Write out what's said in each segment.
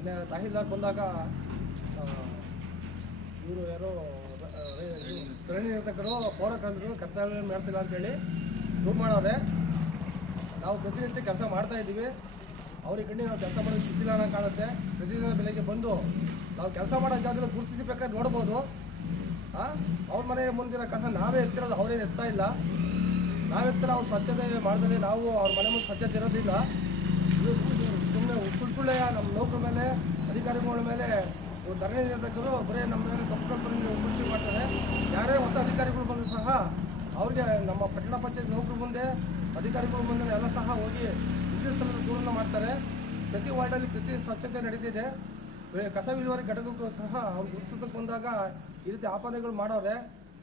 ಮೊನ್ನೆ ತಹಸೀಲ್ದಾರ್ ಬಂದಾಗ ಇವರು ಯಾರೋ ಧರಣಿ ಇರ್ತಕ್ಕರು ಪೌರಕಂದ್ರು ಕೆಲಸ ಮಾಡ್ತಿಲ್ಲ ಅಂತೇಳಿ ಪ್ರೂವ್ ಮಾಡೋರೆ. ನಾವು ಪ್ರತಿನಿತ್ಯ ಕೆಲಸ ಮಾಡ್ತಾಯಿದ್ದೀವಿ. ಅವ್ರಿಗೆ ಕಣ್ಣಿ ನಾವು ಕೆಲಸ ಮಾಡೋದು ಸಿಕ್ಕಿಲ್ಲ ಅನ್ನೋ ಕಾಣುತ್ತೆ. ಪ್ರತಿದಿನ ಬೆಳಗ್ಗೆ ಬಂದು ನಾವು ಕೆಲಸ ಮಾಡೋ ಜಾಗದಲ್ಲಿ ಗುರುತಿಸಬೇಕಾದ್ರೆ ನೋಡ್ಬೋದು. ಅವ್ರ ಮನೆ ಮುಂದಿನ ಕಸ ನಾವೇ ಎತ್ತಿರೋದು, ಅವರೇನು ಎತ್ತಾ ಇಲ್ಲ. ನಾವೆತ್ತಲ್ಲ ಅವ್ರು ಸ್ವಚ್ಛತೆ ಮಾಡಿದ್ರೆ ನಾವು ಅವ್ರ ಮನೆ ಮುಂದೆ ಸ್ವಚ್ಛತೆ ಇರೋದಿಲ್ಲ. ಇದು ಸುಮ್ಮನೆ ಸುಳ್ಳೆ ನಮ್ಮ ನೌಕರ ಮೇಲೆ ಅಧಿಕಾರಿಗಳ ಮೇಲೆ ಧರಣಿ ನಿರ್ಧಕರು ಬರೀ ನಮ್ಮ ಮೇಲೆ ತಪ್ಪು ಕಲ್ಪನೆ ಕೃಷಿ ಮಾಡ್ತಾರೆ. ಯಾರೇ ಹೊಸ ಅಧಿಕಾರಿಗಳು ಬಂದರೂ ಸಹ ಅವ್ರಿಗೆ ನಮ್ಮ ಪಟ್ಟಣ ಪಂಚಾಯತ್ ನೌಕರ ಮುಂದೆ ಅಧಿಕಾರಿಗಳ ಮುಂದೆ ಎಲ್ಲ ಸಹ ಹೋಗಿ ವಿದ್ಯುತ್ ಸ್ಥಳದ ದೂರನ್ನು ಮಾಡ್ತಾರೆ. ಪ್ರತಿ ವಾರ್ಡಲ್ಲಿ ಪ್ರತಿ ಸ್ವಚ್ಛತೆ ನಡೀತಿದೆ. ಕಸ ವಿಲೇವಾರಿ ಘಟಕಕ್ಕೂ ಸಹ ಅವ್ರು ಗುರುತಿಸೋದಕ್ಕೆ ಬಂದಾಗ ಈ ರೀತಿ ಆಪಾದನೆಗಳು ಮಾಡೋರೆ.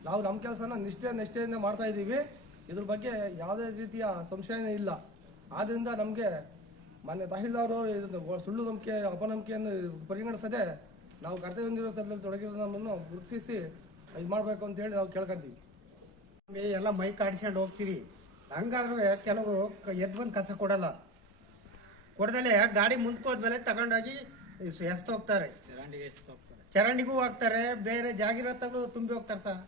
ನಾವು ನಮ್ಮ ಕೆಲಸನ ನಿಷ್ಠೆಯಿಂದ ಮಾಡ್ತಾಯಿದ್ದೀವಿ. ಇದ್ರ ಬಗ್ಗೆ ಯಾವುದೇ ರೀತಿಯ ಸಂಶಯನೇ ಇಲ್ಲ. ಆದ್ದರಿಂದ ನಮಗೆ ಮಾನ್ಯ ತಹಸೀಲ್ದಾರರು ಸುಳ್ಳು ನಂಬಿಕೆ ಅಪನಂಬಿಕೆಯನ್ನು ಪರಿಗಣಿಸದೆ ನಾವು ಕರ್ತವ್ಯ ನಿರ್ವಹಿಸೋದ್ರಲ್ಲಿ ತೊಡಗಿರೋ ನಮ್ಮನ್ನು ಗುರುತಿಸಿ ಇದು ಮಾಡಬೇಕು ಅಂತೇಳಿ ನಾವು ಕೇಳ್ಕೊಂತೀವಿ. ನಮಗೆ ಎಲ್ಲ ಮೈಕ್ ಆಡಿಸ್ಕೊಂಡು ಹೋಗ್ತೀವಿ. ಹಂಗಾದ್ರೂ ಕೆಲವರು ಎದ್ದು ಬಂದು ಕಸ ಕೊಡಲ್ಲ. ಕೊಡದಲ್ಲೇ ಗಾಡಿ ಮುಂದ್ಕೋದ್ಮೇಲೆ ತಗೊಂಡೋಗಿ ಎಸ್ತು ಹೋಗ್ತಾರೆ. ಚರಂಡಿಗೂ ಹೋಗ್ತಾರೆ. ಬೇರೆ ಜಾಗಿರತ್ತಗಳು ತುಂಬಿ ಹೋಗ್ತಾರೆ ಸರ್.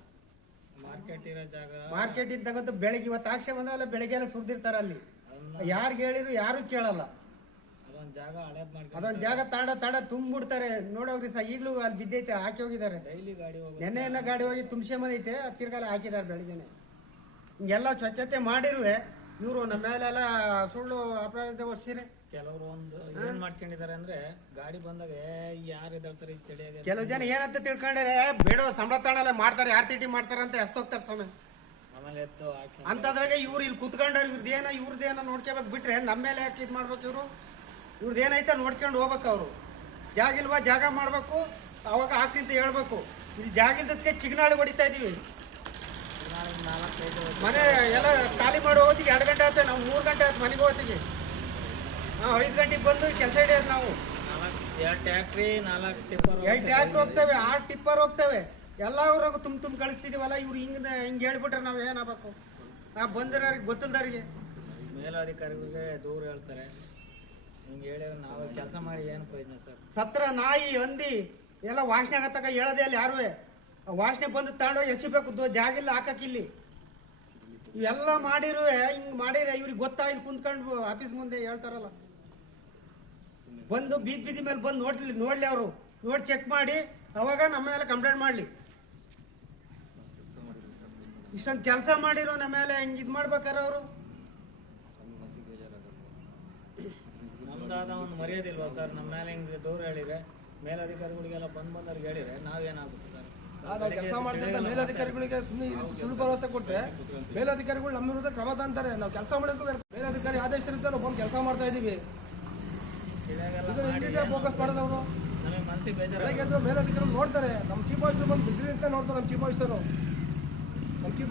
ಮಾರ್ಕೆಟ್ ಇದ್ದಾಗಂತೂ ಬೆಳಗ್ಗೆ ಇವತ್ತು ಆಕ್ಷೆ ಬಂದ್ರೆ ಅಲ್ಲ ಬೆಳಗ್ಗೆ ಎಲ್ಲ ಸುರಿದಿರ್ತಾರೆ. ಅಲ್ಲಿ ಯಾರಿಗೆ ಹೇಳಿದ್ರು ಯಾರು ಕೇಳಲ್ಲ. ಅದೊಂದು ಜಾಗ ತಾಡ ತುಂಬಿಡ್ತಾರೆ. ನೋಡೋಗ್ರಿ ಸರ್, ಈಗಲೂ ಅಲ್ಲಿ ಬಿದ್ದೈತೆ, ಹಾಕಿ ಹೋಗಿದ್ದಾರೆ. ನೆನ್ನೆ ಎಲ್ಲ ಗಾಡಿ ಹೋಗಿ ತುಂಬಿಸ್ಕೊಂಬಂದೈತೆ, ತಿರ್ಗಾಲ ಹಾಕಿದ್ದಾರೆ ಬೆಳಗ್ಗೆನೆ. ಹಿಂಗೆಲ್ಲ ಸ್ವಚ್ಛತೆ ಮಾಡಿರುವೆ ಇವರು ನಮ್ಮ ಮೇಲೆಲ್ಲ ಸುಳ್ಳು ಅಪರಾಧ ಹೊರ್ಸಿರಿ. ಕೆಲವರು ಒಂದು ಏನ್ ಮಾಡ್ಕೊಂಡಿದ್ದಾರೆ ಅಂದ್ರೆ ಗಾಡಿ ಬಂದಾಗ ಯಾರು ಇದಾಳ್ತಾರೆ ಈ ಚಳಿಯಾಗ. ಕೆಲವು ಜನ ಏನಂತ ತಿಳ್ಕೊಂಡ್ರೆ ಬೇಡ ಸಂಬಳ ತಾಣಲ್ಲ ಮಾಡ್ತಾರೆ, ಯಾರು ತಿಟಿ ಮಾಡ್ತಾರೆ ಅಂತ ಎಸ್ತೋಗ್ತಾರೆ ಸ್ವಾಮಿ. ಆಮೇಲೆ ಎತ್ತು ಹಾಕಿ ಅಂತದ್ರಾಗೆ ಇವ್ರು ಇಲ್ಲಿ ಕುತ್ಕೊಂಡ್ರೆ ಇವ್ರದ್ದೇನ ನೋಡ್ಕೋಬೇಕು. ಬಿಟ್ರೆ ನಮ್ಮ ಮೇಲೆ ಯಾಕೆ ಇದು ಮಾಡ್ಬೇಕು? ಇವ್ರದ್ದೇನೈತೆ ನೋಡ್ಕೊಂಡು ಹೋಗ್ಬೇಕು. ಅವರು ಜಾಗ ಇಲ್ವಾ, ಜಾಗ ಮಾಡ್ಬೇಕು, ಅವಾಗ ಹಾಕ್ತಿಂತ ಹೇಳ್ಬೇಕು. ಇಲ್ಲಿ ಜಾಗ ಇಲ್ದಕ್ಕೆ ಚಿಗನಾಳಿ ಹೊಡಿತಾ ಇದೀವಿ. ಮನೆ ಎಲ್ಲ ಖಾಲಿ ಮಾಡಿ ಹೋಗ್ತೀವಿ. 2 ಗಂಟೆ ಆಯ್ತು, ನಾವು 3 ಗಂಟೆ ಆಯ್ತು ಮನೆಗೆ ಹೋಗ್ತೀವಿ. 5 ಗಂಟೆಗೆ ಬಂದು ಕೆಲಸ ಹಿಡಿಯೋದು ನಾವು. 2 ಟ್ಯಾಕ್ಟ್ರಿ 4 ಟ್ಯಾಕ್ಟ್ರಿ ಹೋಗ್ತವೆ, 6 ಟಿಪ್ಪರ್ ಹೋಗ್ತವೆ. ಎಲ್ಲ ಅವ್ರಾಗ ತುಂಬ ಕಳಿಸ್ತಿದೀವಲ್ಲ. ಇವ್ರು ಹಿಂಗೆ ಹೇಳ್ಬಿಟ್ರೆ ನಾವು ಏನಾಗಬೇಕು? ಬಂದಿರೋರಿಗೆ ಗೊತ್ತಿಲ್ದವ್ರಿಗೆ ಮೇಲಧಿಕಾರಿಗಳಿಗೆ ದೂರ ಹೇಳ್ತಾರೆ. ಹಿಂಗೆ ಹೇಳಿ ನಾವು ಕೆಲಸ ಮಾಡಿ ಏನು ಪ್ರಯೋಜನ ಸರ್? ಸತ್ರ ನಾಯಿ ಹಂದಿ ಎಲ್ಲ ವಾಸನೆ ಆಗತ್ತಕ ಹೇಳೋದೇ ಅಲ್ಲಿ ಯಾರು. ವಾಸನೆ ಬಂದು ತಗೊಂಡೋಗಿ ಎಸಿಬೇಕು. ಜಾಗಿಲ್ಲ ಹಾಕಕ್ಕಿಲ್ಲಿ. ಇವೆಲ್ಲ ಮಾಡಿರುವೆ ಹಿಂಗೆ ಮಾಡಿದ್ರೆ ಇವ್ರಿಗೆ ಗೊತ್ತಾ? ಇಲ್ಲಿ ಕುಂತ್ಕೊಂಡು ಆಫೀಸ್ ಮುಂದೆ ಹೇಳ್ತಾರಲ್ಲ, ಬಂದು ಬೀದಿ ಮೇಲೆ ಬಂದು ನೋಡ್ಲಿ ಅವರು. ನೋಡಿ ಚೆಕ್ ಮಾಡಿ ಅವಾಗ ನಮ್ಮ ಮೇಲೆ ಕಂಪ್ಲೇಂಟ್ ಮಾಡಲಿ. ಇಷ್ಟೊಂದು ಕೆಲಸ ಮಾಡಿರೋ ನಮ್ಮ ಮೇಲೆ ಹಿಂಗೆ ಇದು ಮಾಡ್ಬೇಕಾರೆ ಅವರು. ನಮ್ದಾದ ಒಂದು ಮರ್ಯಾದಿಲ್ವಾ ಸರ್? ನಮ್ಮ ಮೇಲೆ ಹಿಂಗೆ ದೂರ ಹೇಳಿದ್ರೆ ಮೇಲಧಿಕಾರಿಗಳಿಗೆಲ್ಲ ಬಂದವ್ರಿಗೆ ಹೇಳಿದ್ರೆ ನಾವೇನಾಗುತ್ತೆ ಸರ್? ನಾವು ಕೆಲಸ ಮಾಡ್ತಿದ್ದ ಮೇಲಧಿಕಾರಿಗಳಿಗೆ ಸುಳ್ಳು ಭರವಸೆ ಕೊಟ್ಟರೆ ಮೇಲಧಿಕಾರಿಗಳು ನಮ್ಮ ವಿರುದ್ಧ ಕ್ರಮ ತಂತಾರೆ. ನಾವು ಕೆಲಸ ಮಾಡೋದು ಮೇಲಧಿಕಾರಿ ಆದೇಶ ಇರುತ್ತೆ, ನಾವು ಬಂದು ಕೆಲಸ ಮಾಡ್ತಾ ಇದ್ದೀವಿ. ಫೋಕಸ್ ಮಾಡೋದವರು ನಮಗೆ ಮನಸ್ಸಿಗೆ ಬೇಜಾರು. ಮೇಲಧಿಕಾರಿಗಳು ನೋಡ್ತಾರೆ. ನಮ್ಮ ಚೀಫ್ ಆಫೀಸರ್ ಬಂದು ಬಿದ್ದಿರಂತ ನೋಡ್ತಾರೆ. ನಮ್ಮ ಚೀಫ್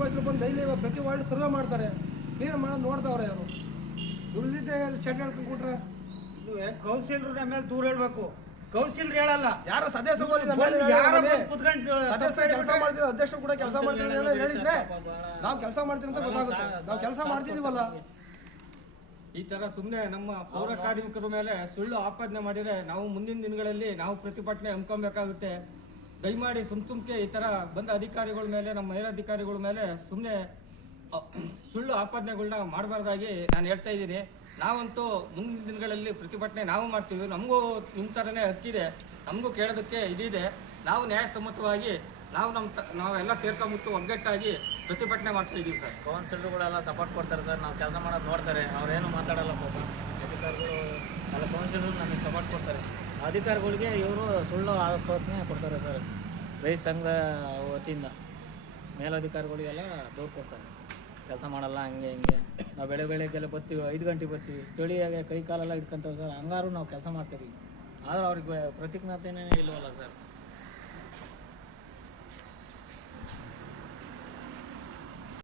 ಆಫೀಸರು ಬಂದು ಡೈಲಿ ಪ್ರತಿ ವಾರ್ಡ್ ಸರ್ವೆ ಮಾಡ್ತಾರೆ. ಕ್ಲೀನ್ ಮಾಡೋದು ನೋಡ್ತಾವ್ರೆ ಅವರು. ದುರ್ಲಿದ್ದೆ ಚಟ್ ಹೇಳ್ಕೊಂಡ್ಬಿಟ್ರೆ ಕೌನ್ಸಿಲರ್ ನಮ್ಮ ಮೇಲೆ ದೂರ ಹೇಳ್ಬೇಕು. ಕೌನ್ಸಿಲರ್ ಹೇಳಲ್ಲ, ಯಾರೋ ಸದಸ್ಯರು ಕೆಲಸ ಮಾಡ್ತೀವಿ, ಅಧ್ಯಕ್ಷರು ಕೂಡ ಕೆಲಸ ಮಾಡ್ತೀವಿ ಹೇಳಿದ್ರೆ ನಾವು ಕೆಲಸ ಮಾಡ್ತೀವಿ ಅಂತ ಗೊತ್ತಾಗುತ್ತೆ. ನಾವು ಕೆಲಸ ಮಾಡ್ತಿದೀವಲ್ಲ. ಈ ತರ ಸುಮ್ಮನೆ ನಮ್ಮ ಪೌರ ಕಾರ್ಮಿಕರ ಮೇಲೆ ಸುಳ್ಳು ಆಪಾದನೆ ಮಾಡಿದ್ರೆ ನಾವು ಮುಂದಿನ ದಿನಗಳಲ್ಲಿ ನಾವು ಪ್ರತಿಭಟನೆ ಹಮ್ಮಿಕೊಬೇಕಾಗುತ್ತೆ. ದಯಮಾಡಿ ಸುಮ್ಕೆ ಈ ತರ ಬಂದ ಅಧಿಕಾರಿಗಳ ಮೇಲೆ, ನಮ್ಮ ಮೇಲಧಿಕಾರಿಗಳ ಮೇಲೆ ಸುಮ್ಮನೆ ಸುಳ್ಳು ಆಪಾದನೆಗಳನ್ನ ಮಾಡಬಾರ್ದಾಗಿ ನಾನು ಹೇಳ್ತಾ ಇದ್ದೀನಿ. ನಾವಂತೂ ಮುಂದಿನ ದಿನಗಳಲ್ಲಿ ಪ್ರತಿಭಟನೆ ನಾವು ಮಾಡ್ತೀವಿ. ನಮಗೂ ನಿಮ್ಮ ಥರನೇ ಹಕ್ಕಿದೆ, ನಮಗೂ ಕೇಳೋದಕ್ಕೆ ಇದಿದೆ. ನಾವು ನ್ಯಾಯಸಮ್ಮತವಾಗಿ ನಾವೆಲ್ಲ ಸೇರ್ಕೊಂಬಿಟ್ಟು ಒಗ್ಗಟ್ಟಾಗಿ ಪ್ರತಿಭಟನೆ ಮಾಡ್ತಾ ಇದ್ದೀವಿ ಸರ್. ಕೌನ್ಸಿಲರ್ಗಳೆಲ್ಲ ಸಪೋರ್ಟ್ ಕೊಡ್ತಾರೆ ಸರ್. ನಾವು ಕೆಲಸ ಮಾಡೋದು ನೋಡ್ತಾರೆ, ಅವ್ರೇನು ಮಾತಾಡಲ್ಲ ಪಾಪ. ಅಧಿಕಾರಿಗಳು ಎಲ್ಲ ಕೌನ್ಸಿಲರ್ ನಮಗೆ ಸಪೋರ್ಟ್ ಕೊಡ್ತಾರೆ. ಅಧಿಕಾರಿಗಳಿಗೆ ಇವರು ಸುಳ್ಳು ಆರೋಪನೆ ಕೊಡ್ತಾರೆ ಸರ್. ರೈತ ಸಂಘ ವತಿಯಿಂದ ಮೇಲಧಿಕಾರಿಗಳಿಗೆಲ್ಲ ದೂರು ಕೊಡ್ತಾರೆ. ಕೆಲಸ ಮಾಡಲ್ಲ ಹಂಗೆ ಹಿಂಗೆ. ನಾವು ಬೆಳಗ್ಗೆಲ್ಲ ಬರ್ತೀವಿ, 5 ಗಂಟೆಗೆ ಬರ್ತೀವಿ. ಚಳಿಯಾಗೆ ಕೈ ಕಾಲೆಲ್ಲ ಇಟ್ಕೊಂತೇವೆ ಸರ್. ಹಂಗಾರು ನಾವು ಕೆಲಸ ಮಾಡ್ತೀವಿ. ಆದ್ರೆ ಅವ್ರಿಗೆ ಪ್ರತಿಜ್ಞತೆನೇ ಇಲ್ವಲ್ಲ ಸರ್.